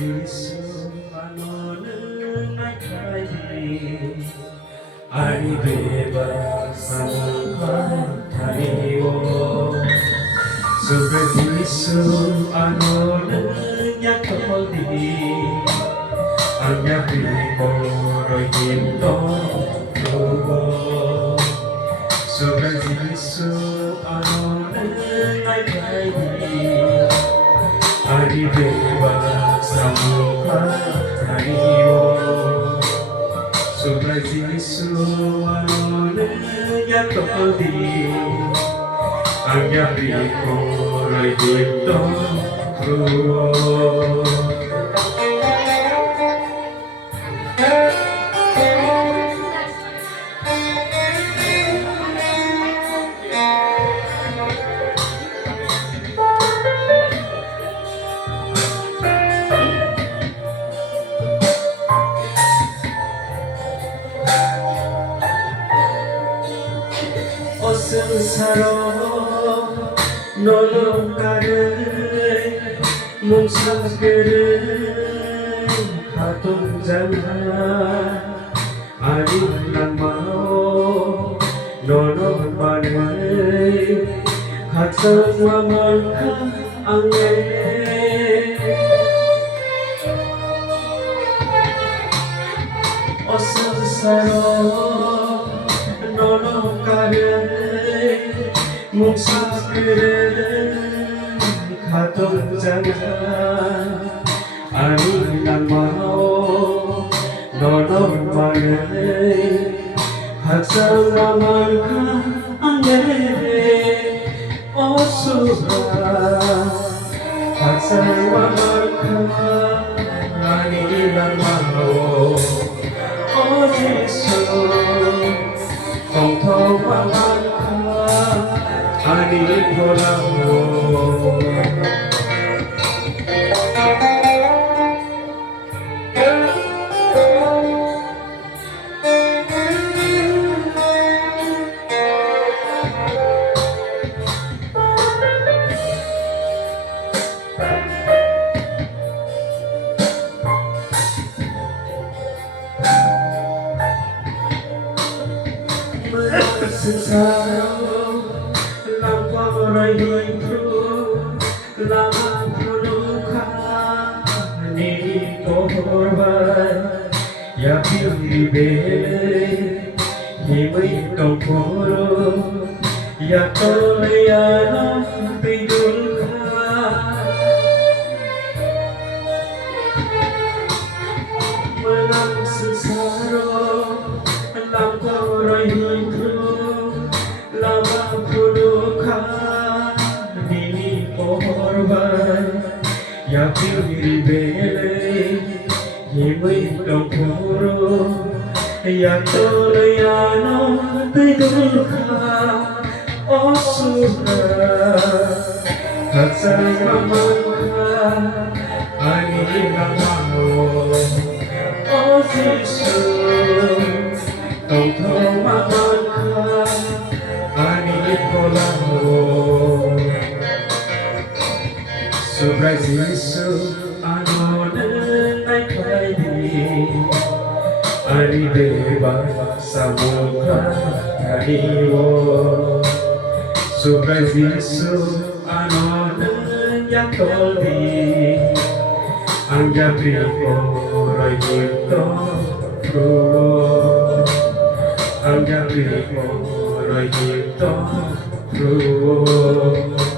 jisu ano는 naiklaidi Ari bebas dario Subrai jisu ano는 naiklaidi Anya biboroy hinto lugo Subrai jisu ano는 naiklaidi Ari bebas dario Subrai jisu ano는 naiklaidi Anya biboroy hinto lugo 어슴사러 너는 가를 몽상그를 가동장하 아리랑 마오 너는 만을 각성와 멀카 안개 어슴사러 너는 가를 몽상그를 가동장하 아리랑 마오 너는 만을 각성와 멀카 안개 어수라 각성와 멀카 아리랑 마오 어디서 통통한 멀카 아니 보라고 Sensaro làm qua rồi hình thu làm puluka ni korban ya pibe himay tokoro ya tolayano pidulka menang sensaro làm qua rồi hình thu lama puluka nini korban ya pilibele himay tokoro ya tolayano pidulka osura katsama manka anigamao jisu tongtoma manka Subrai jisu ano는 naiklaidi Ari bebas dario Subrai jisu ano는 naiklaidi Anya biboroy hinto lugo Anya biboroy hinto lugo